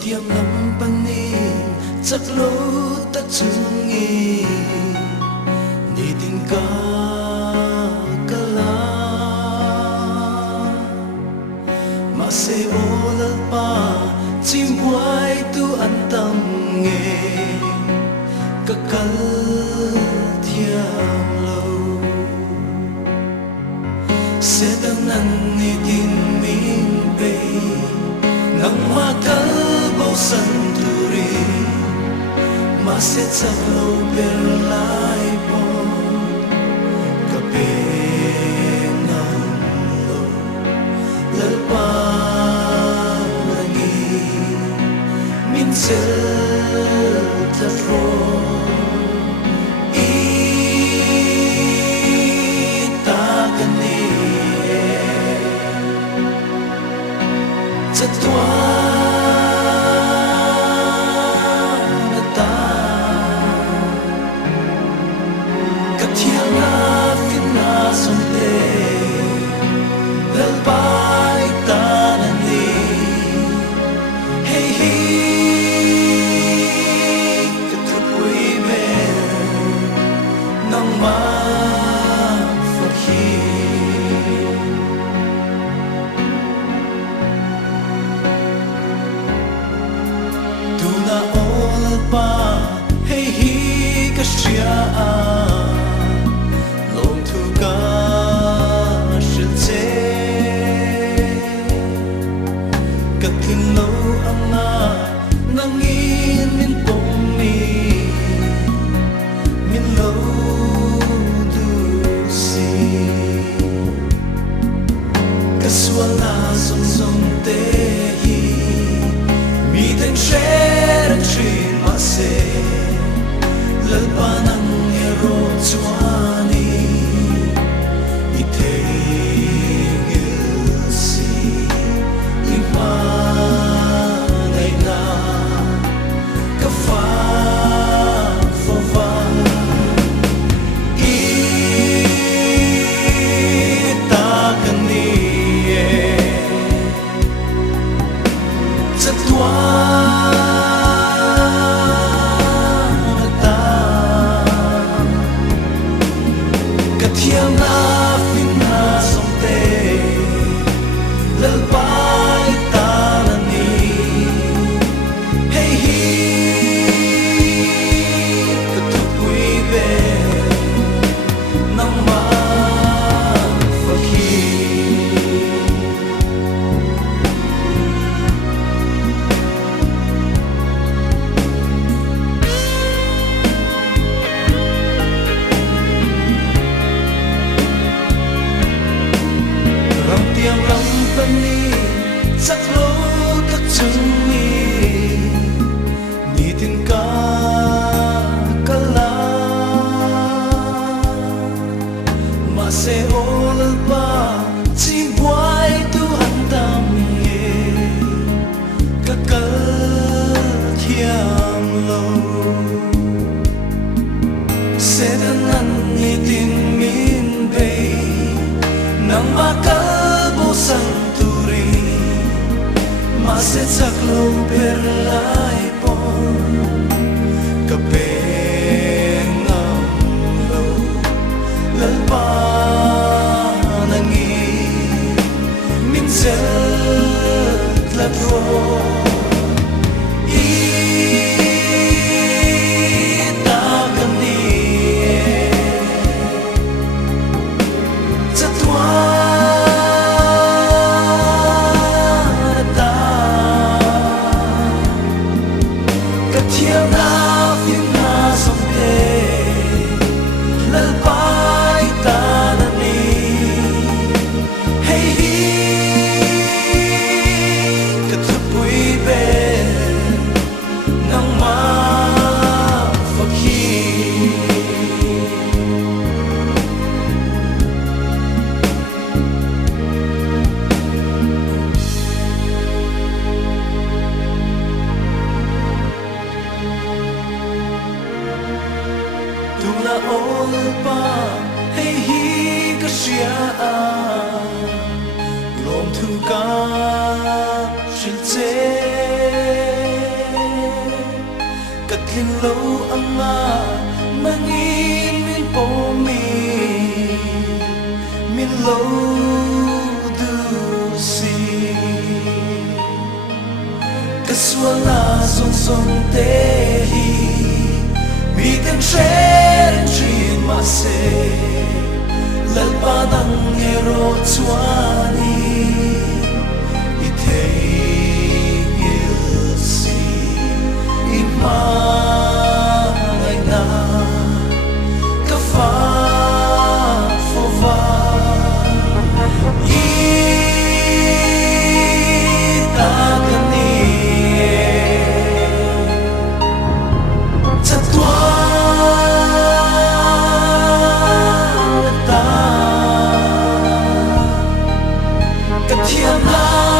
tiam lam pani chắc lô ta chung nghi ni tin ka kala ma se ola pa chim buai tu an tam nge ka kal thiam lo se ta nan ni tin min pe nang ma kal bo san turi ma se chắc lo ber lai po ka pe nang lo lal pa lagi min se ta ro i ta kan ni chắc tua pa hey hi ka shia a long thu ka shil che ka thin lo anga nang in min pom mi min lo du si ka swala som som te hi mi ten share tree se lal pa nang hero chuani I thei si I pa nei na ka fa for va I ta kan ni cha tua tiang lam pani chắc lô tak chung ni tin ka kala ma se ol pa chim buai tu han tam nge ka kal thiam lo se dan nan ni tin min pe nang ma ka sang turi ma se chắc lo ber lai pon ka pe ngam lo lal pa nangi min se la tro I ta kan ni cha tua ol pa hey hi ka shia a lom thu ka shil che thiên lâu ama mangin min po min lâu du si kaswala song song te hi mi ten chen chin ma se lal pa dang hero chuani i thei il si i ma ngai na ka fa fo va i ta ka ni cha tua thiam la